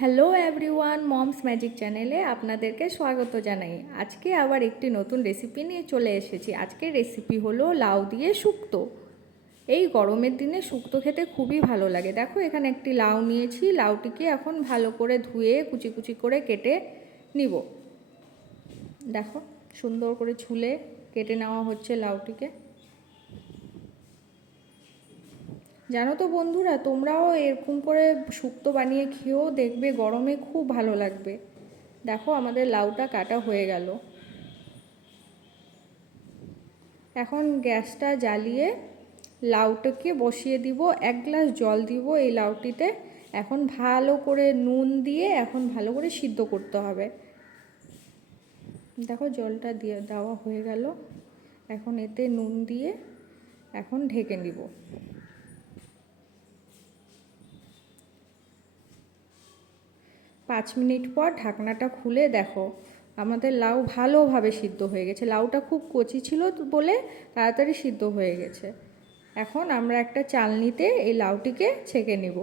Hello everyone, moms magic চ্যানেলে আপনাদেরকে স্বাগত জানাই। আজকে আবার একটি নতুন রেসিপি নিয়ে চলে এসেছি। আজকের রেসিপি হলো লাউ দিয়ে শুক্তো। এই গরমের দিনে শুক্তো খেতে খুবই ভালো লাগে। দেখো, এখানে একটি লাউ নিয়েছি। লাউটিকে এখন ভালো করে ধুয়ে কুচি কুচি করে কেটে নিব। দেখো, সুন্দর করে ছুলে কেটে নেওয়া হচ্ছে লাউটিকে। জানো তো বন্ধুরা, তোমরাও এরকম করে শুক্তো বানিয়ে খেয়েও দেখবে, গরমে খুব ভালো লাগবে। দেখো, আমাদের লাউটা কাটা হয়ে গেল। এখন গ্যাসটা জ্বালিয়ে লাউটাকে বসিয়ে দিব। 1 গ্লাস জল দিব এই লাউটিতে। এখন ভালো করে নুন দিয়ে এখন ভালো করে সিদ্ধ করতে হবে। দেখো, জলটা দিয়ে দেওয়া হয়ে গেল। এখন এতে নুন দিয়ে এখন ঢেকে নিব। 5 মিনিট পর ঢাকনাটা খুলে দেখো, আমাদের লাউ ভালোভাবে সিদ্ধ হয়ে গেছে। লাউটা খুব কচি ছিল বলে তাড়াতাড়ি সিদ্ধ হয়ে গেছে। এখন আমরা একটা চালনিতে এই লাউটিকে ছেঁকে নিব।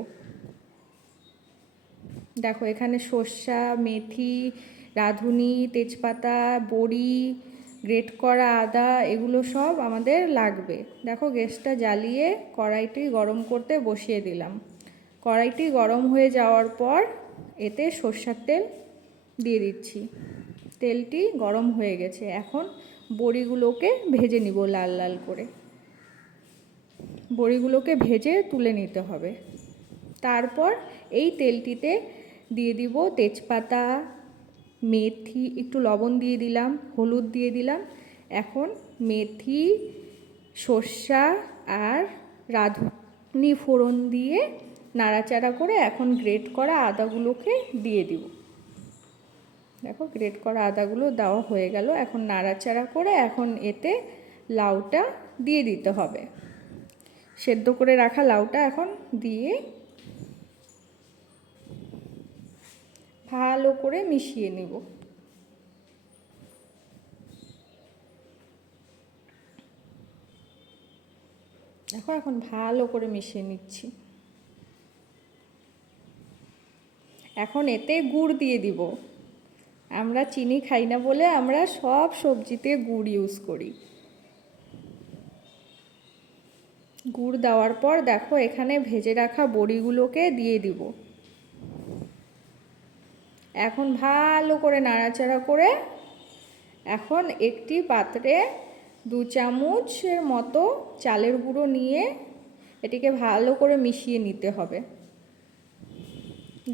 দেখো, এখানে সর্ষা, মেথি, রাঁধুনি, তেজপাতা, বড়ি, গ্রেট করা আদা, এগুলো সব আমাদের লাগবে। দেখো, গ্যাসটা জ্বালিয়ে কড়াইটি গরম করতে বসিয়ে দিলাম। কড়াইটি গরম হয়ে যাওয়ার পর এতে সর্ষার তেল দিয়ে দিচ্ছি। তেলটি গরম হয়ে গেছে। এখন বড়িগুলোকে ভেজে নিব লাল লাল করে। বড়িগুলোকে ভেজে তুলে নিতে হবে। তারপর এই তেলটিতে দিয়ে দিব তেজপাতা, মেথি, একটু লবণ দিয়ে দিলাম, হলুদ দিয়ে দিলাম। এখন মেথি, সর্ষা আর রাঁধুনি ফোড়ন দিয়ে নাড়াচাড়া করে এখন গ্রেট করা আদাগুলোকে দিয়ে দিব। দেখো, গ্রেট করা আদাগুলো দেওয়া হয়ে গেল। এখন নাড়াচাড়া করে এখন এতে লাউটা দিয়ে দিতে হবে। সেদ্ধ করে রাখা লাউটা এখন দিয়ে ভালো করে মিশিয়ে নিব। দেখো, এখন ভালো করে মিশিয়ে নিচ্ছি। এখন এতে গুড় দিয়ে দিব। আমরা চিনি খাই না বলে আমরা সব সবজিতে গুড় ইউজ করি। গুড় দেওয়ার পর দেখো, এখানে ভেজে রাখা বড়িগুলোকে দিয়ে দিব। এখন ভালো করে নাড়াচাড়া করে এখন একটি পাত্রে 2 চামচের মতো চালের গুঁড়ো নিয়ে এটিকে ভালো করে মিশিয়ে নিতে হবে।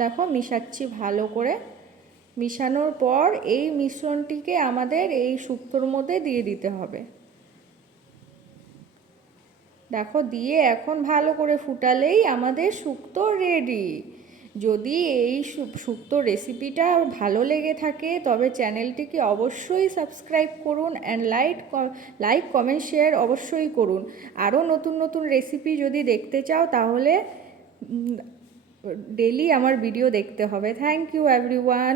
দেখো, মিশাচ্ছি ভালো করে। মিশানোর পর এই মিশ্রণটিকে আমাদের এই শুক্তোর মধ্যে দিয়ে দিতে হবে। দেখো, দিয়ে এখন ভালো করে ফুটালেই আমাদের শুক্তো রেডি। যদি এই শুক্তো রেসিপিটা ভালো লেগে থাকে তবে চ্যানেলটিকে অবশ্যই সাবস্ক্রাইব করুন অ্যান্ড লাইক কমেন্ট শেয়ার অবশ্যই করুন। আরও নতুন নতুন রেসিপি যদি দেখতে চাও তাহলে ডেলি আমার ভিডিও দেখতে হবে। Thank you everyone.